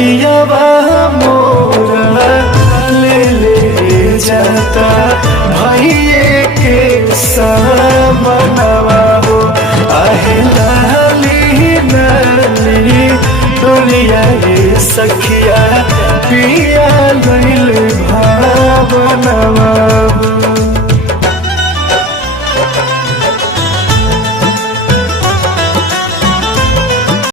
पियावा मोरा ले ले जाता भैये के सामनवा हो। आहे लाली लाली डोलिया रे सखिया